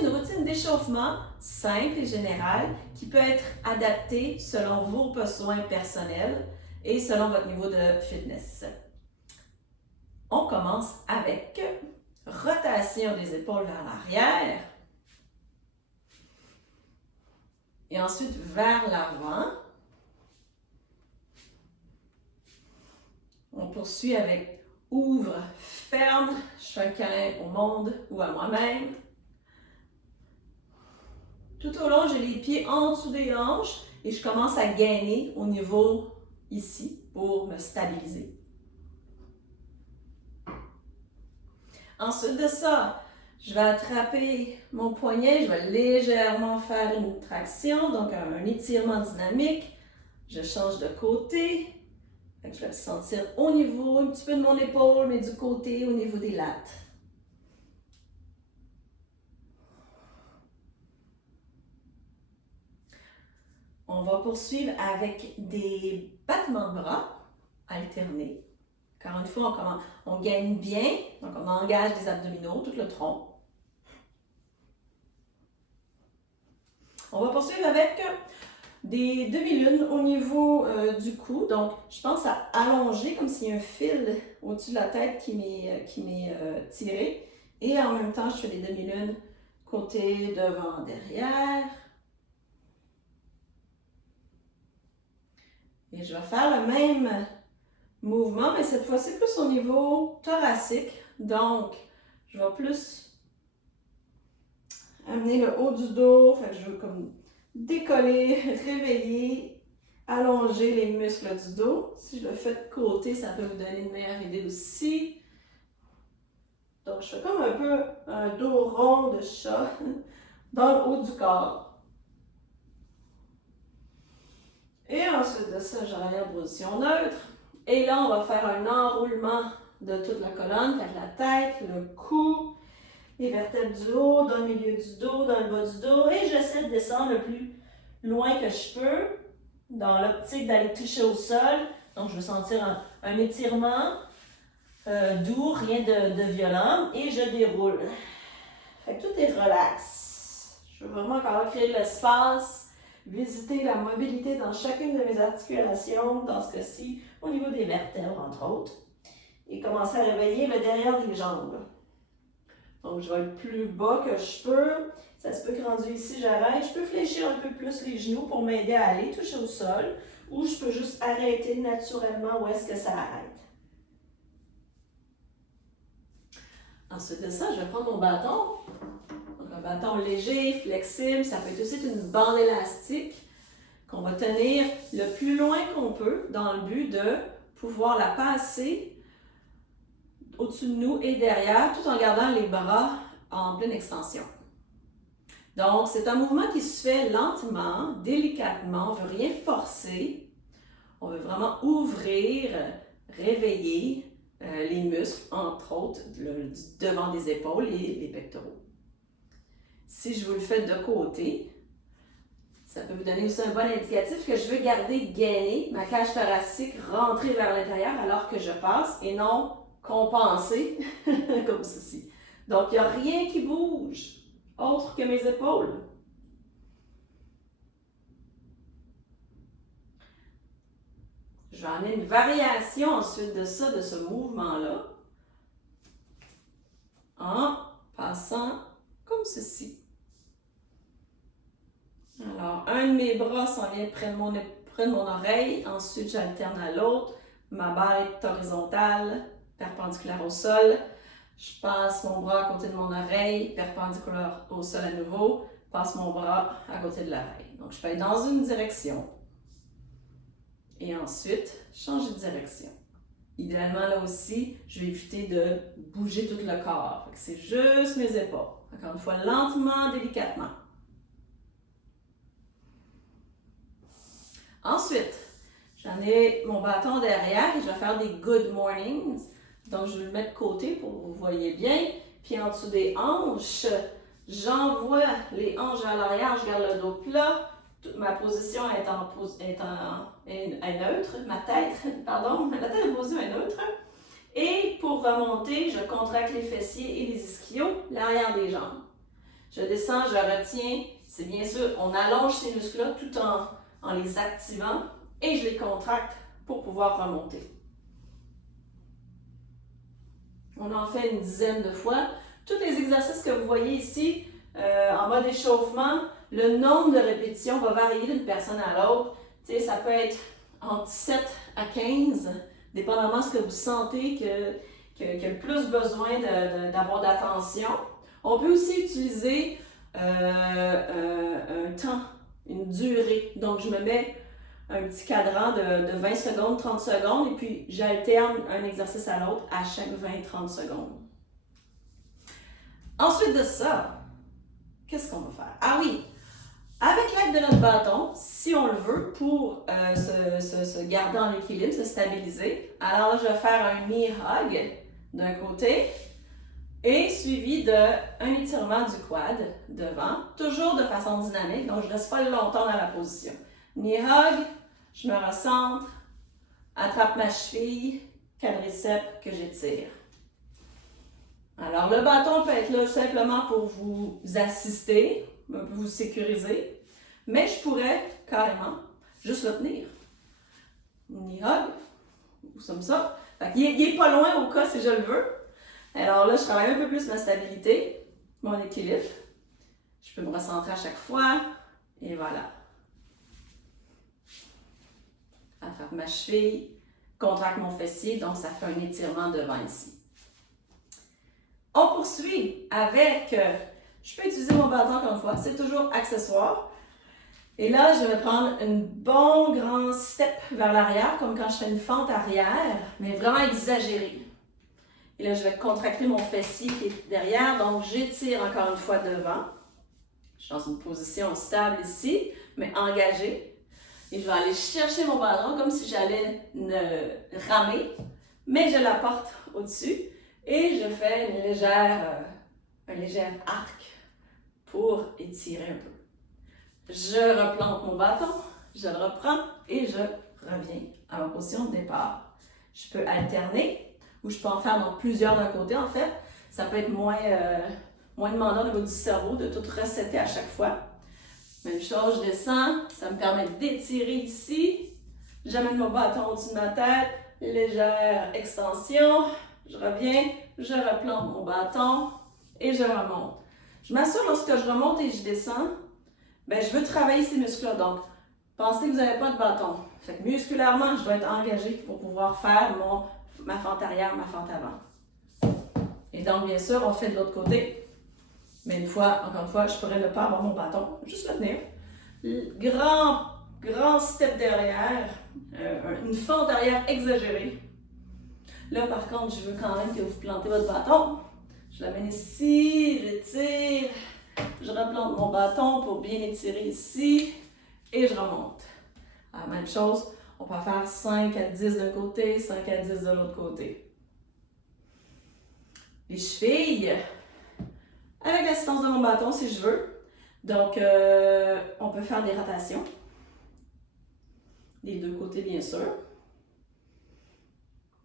une routine d'échauffement simple et générale qui peut être adaptée selon vos besoins personnels et selon votre niveau de fitness. On commence avec rotation des épaules vers l'arrière et ensuite vers l'avant. On poursuit avec ouvre, ferme, je fais un câlin au monde ou à moi-même. Tout au long, j'ai les pieds en dessous des hanches et je commence à gainer au niveau ici pour me stabiliser. Ensuite de ça, je vais attraper mon poignet, je vais légèrement faire une traction, donc un étirement dynamique. Je change de côté. Je vais le sentir au niveau un petit peu de mon épaule, mais du côté, au niveau des lattes. On va poursuivre avec des battements de bras alternés. Encore une fois, on gagne bien, donc on engage les abdominaux, tout le tronc. On va poursuivre avec des demi-lunes au niveau du cou. Donc, je pense à allonger comme s'il y a un fil au-dessus de la tête qui m'est tiré. Et en même temps, je fais des demi-lunes côté devant, derrière. Et je vais faire le même mouvement, mais cette fois-ci plus au niveau thoracique. Donc, je vais plus amener le haut du dos. Fait que je veux comme décoller, réveiller, allonger les muscles du dos. Si je le fais de côté, ça peut vous donner une meilleure idée aussi. Donc, je fais comme un peu un dos rond de chat dans le haut du corps. Et ensuite de ça, j'arrière en position neutre. Et là, on va faire un enroulement de toute la colonne, avec la tête, le cou, les vertèbres du haut, dans le milieu du dos, dans le bas du dos. Et j'essaie de descendre le plus loin que je peux, dans l'optique d'aller toucher au sol. Donc, je veux sentir un étirement doux, rien de violent. Et je déroule. Fait que tout est relax. Je veux vraiment encore créer de l'espace. Visiter la mobilité dans chacune de mes articulations, dans ce cas-ci, au niveau des vertèbres, entre autres. Et commencer à réveiller le derrière des jambes. Donc, je vais être plus bas que je peux. Ça se peut que rendu ici, j'arrête. Je peux fléchir un peu plus les genoux pour m'aider à aller toucher au sol. Ou je peux juste arrêter naturellement où est-ce que ça arrête. Ensuite de ça, je vais prendre mon bâton. Un bâton léger, flexible, ça peut être aussi une bande élastique qu'on va tenir le plus loin qu'on peut dans le but de pouvoir la passer au-dessus de nous et derrière tout en gardant les bras en pleine extension. Donc, c'est un mouvement qui se fait lentement, délicatement, on ne veut rien forcer, on veut vraiment ouvrir, réveiller les muscles, entre autres, devant des épaules et les pectoraux. Si je vous le fais de côté, ça peut vous donner aussi un bon indicatif que je veux garder gainée, ma cage thoracique rentrer vers l'intérieur alors que je passe et non compenser comme ceci. Donc, il n'y a rien qui bouge autre que mes épaules. Je vais amener une variation ensuite de ça, de ce mouvement-là, en passant comme ceci. Alors, un de mes bras s'en vient près de mon oreille. Ensuite, j'alterne à l'autre. Ma barre est horizontale, perpendiculaire au sol. Je passe mon bras à côté de mon oreille, perpendiculaire au sol à nouveau. Passe mon bras à côté de l'oreille. Donc, je peux être dans une direction. Et ensuite, changer de direction. Idéalement, là aussi, je vais éviter de bouger tout le corps. C'est juste mes épaules. Encore une fois, lentement, délicatement. Ensuite, j'en ai mon bâton derrière et je vais faire des good mornings. Donc, je vais le mettre de côté pour que vous voyez bien. Puis en dessous des hanches, j'envoie les hanches vers l'arrière, je garde le dos plat. Ma position est neutre. Ma tête de position est neutre. Et pour remonter, je contracte les fessiers et les ischios, l'arrière des jambes. Je descends, je retiens. C'est bien sûr, on allonge ces muscles-là tout en les activant et je les contracte pour pouvoir remonter. On en fait une dizaine de fois. Tous les exercices que vous voyez ici, en mode échauffement, le nombre de répétitions va varier d'une personne à l'autre. Tu sais, ça peut être entre 7 à 15, dépendamment de ce que vous sentez que le plus besoin d'avoir d'attention. On peut aussi utiliser un temps, une durée. Donc, je me mets un petit cadran de 20 secondes, 30 secondes, et puis j'alterne un exercice à l'autre à chaque 20-30 secondes. Ensuite de ça, qu'est-ce qu'on va faire? Ah oui, avec l'aide de notre bâton, si on le veut, pour se garder en équilibre, se stabiliser, alors là, je vais faire un knee hug d'un côté et suivi d'un étirement du quad devant, toujours de façon dynamique, donc je ne reste pas longtemps dans la position. Knee hug, je me recentre, attrape ma cheville, quadriceps que j'étire. Alors le bâton peut être là simplement pour vous assister, vous sécuriser, mais je pourrais carrément juste le tenir. Knee hug, comme ça. Il n'est pas loin au cas si je le veux. Alors là, je travaille un peu plus ma stabilité, mon équilibre. Je peux me recentrer à chaque fois. Et voilà. Attrape ma cheville, contracte mon fessier, donc ça fait un étirement devant ici. On poursuit avec, je peux utiliser mon bâton encore une fois, c'est toujours accessoire. Et là, je vais prendre un bon grand step vers l'arrière, comme quand je fais une fente arrière, mais vraiment exagérée. Et là, je vais contracter mon fessier qui est derrière, donc j'étire encore une fois devant. Je suis dans une position stable ici, mais engagée. Et je vais aller chercher mon ballon comme si j'allais ramer, mais je la porte au-dessus et je fais un léger arc pour étirer un peu. Je replante mon bâton, je le reprends et je reviens à ma position de départ. Je peux alterner ou je peux en faire donc plusieurs d'un côté en fait. Ça peut être moins demandant au niveau du cerveau de tout resetter à chaque fois. Même chose, je descends, ça me permet d'étirer ici. J'amène mon bâton au-dessus de ma tête, légère extension. Je reviens, je replante mon bâton et je remonte. Je m'assure lorsque je remonte et je descends, je veux travailler ces muscles-là. Donc, pensez que vous n'avez pas de bâton. Fait que musculairement, je dois être engagée pour pouvoir faire ma fente arrière, ma fente avant. Et donc, bien sûr, on fait de l'autre côté. Mais encore une fois, je pourrais ne pas avoir mon bâton, juste le tenir. Grand step derrière, une fente arrière exagérée. Là, par contre, je veux quand même que vous plantez votre bâton. Je l'amène ici, j'étire, je replante mon bâton pour bien étirer ici et je remonte. Alors, même chose, on peut faire 5 à 10 d'un côté, 5 à 10 de l'autre côté. Les chevilles, avec l'assistance de mon bâton si je veux. Donc, on peut faire des rotations. Des deux côtés, bien sûr.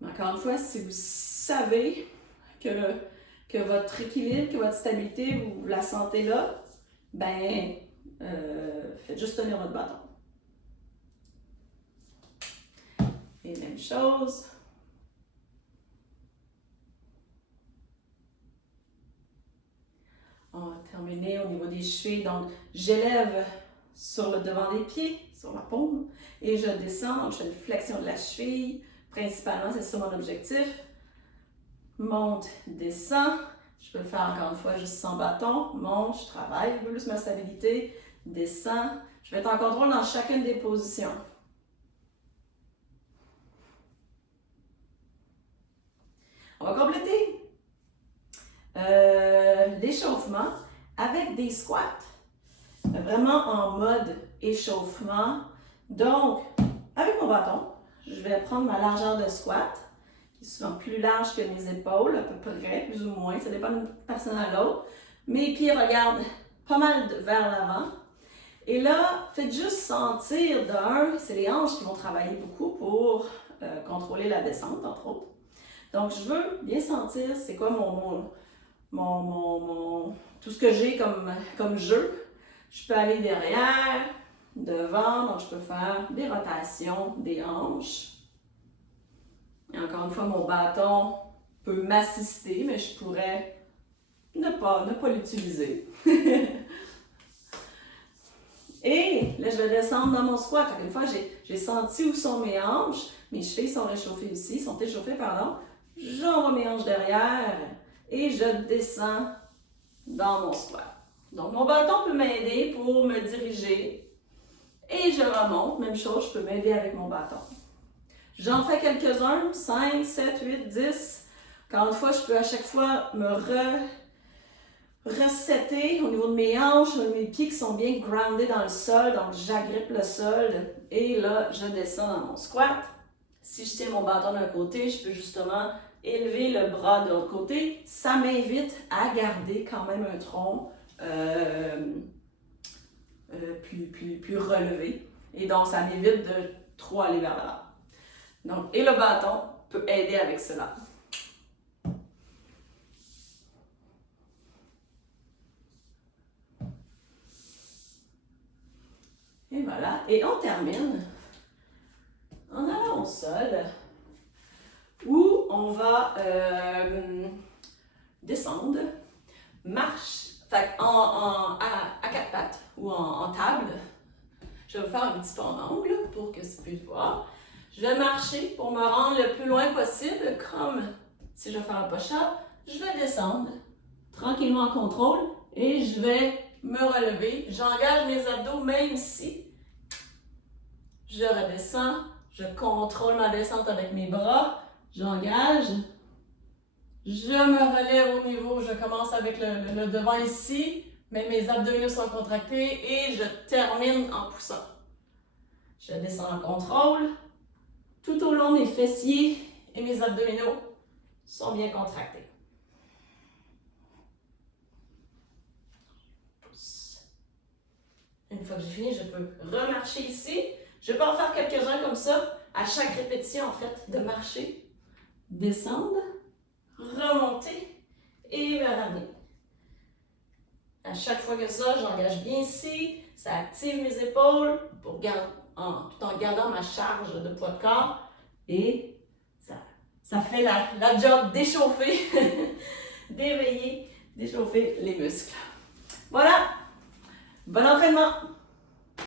Mais encore une fois, si vous savez que votre équilibre, que votre stabilité, vous la sentez là, faites juste tenir votre bâton. Et même chose. On va terminer au niveau des chevilles. Donc, j'élève sur le devant des pieds, sur la paume, et je descends. Donc, je fais une flexion de la cheville. Principalement, c'est ça mon objectif. Monte, descends. Je peux le faire encore une fois juste sans bâton. Monte, je travaille un peu plus ma stabilité. Descends. Je vais être en contrôle dans chacune des positions. On va compléter l'échauffement avec des squats. Vraiment en mode échauffement. Donc, avec mon bâton, je vais prendre ma largeur de squat, qui est souvent plus large que mes épaules, à peu près, plus ou moins. Ça dépend d'une personne à l'autre. Mes pieds regardent pas mal vers l'avant. Et là, faites juste sentir c'est les hanches qui vont travailler beaucoup pour contrôler la descente, entre autres. Donc, je veux bien sentir c'est quoi tout ce que j'ai comme jeu. Je peux aller derrière, devant, donc je peux faire des rotations des hanches. Et encore une fois, mon bâton peut m'assister, mais je pourrais ne pas l'utiliser. Et là, je vais descendre dans mon squat. Une fois, j'ai senti où sont mes hanches. Mes chevilles sont réchauffées ici, sont échauffées, pardon. J'envoie mes hanches derrière et je descends dans mon squat. Donc, mon bâton peut m'aider pour me diriger. Et je remonte. Même chose, je peux m'aider avec mon bâton. J'en fais quelques-uns, 5, 7, 8, 10. Encore une fois, je peux à chaque fois me resetter au niveau de mes hanches, de mes pieds qui sont bien groundés dans le sol. Donc, j'agrippe le sol et là, je descends dans mon squat. Si je tiens mon bâton d'un côté, je peux justement élever le bras de l'autre côté. Ça m'invite à garder quand même un tronc plus relevé. Et donc, ça m'évite de trop aller vers l'avant. Donc, et le bâton peut aider avec cela. Et voilà. Et on termine en allant au sol où on va descendre, marche, à quatre pattes ou en table. Je vais vous faire un petit pas en angle pour que tu puisses voir. Je vais marcher pour me rendre le plus loin possible, comme si je vais faire un push-up. Je vais descendre tranquillement en contrôle et je vais me relever. J'engage mes abdos même si je redescends. Je contrôle ma descente avec mes bras. J'engage. Je me relève au niveau. Je commence avec le devant ici, mais mes abdominaux sont contractés et je termine en poussant. Je descends en contrôle. Tout au long, mes fessiers et mes abdominaux sont bien contractés. Pousse. Une fois que j'ai fini, je peux remarcher ici. Je peux en faire quelques-uns comme ça, à chaque répétition en fait, de marcher, descendre, remonter et me ramener. À chaque fois que ça, j'engage bien ici, ça active mes épaules tout en gardant ma charge de poids de corps et ça fait la job d'échauffer, d'éveiller, d'échauffer les muscles. Voilà, bon entraînement!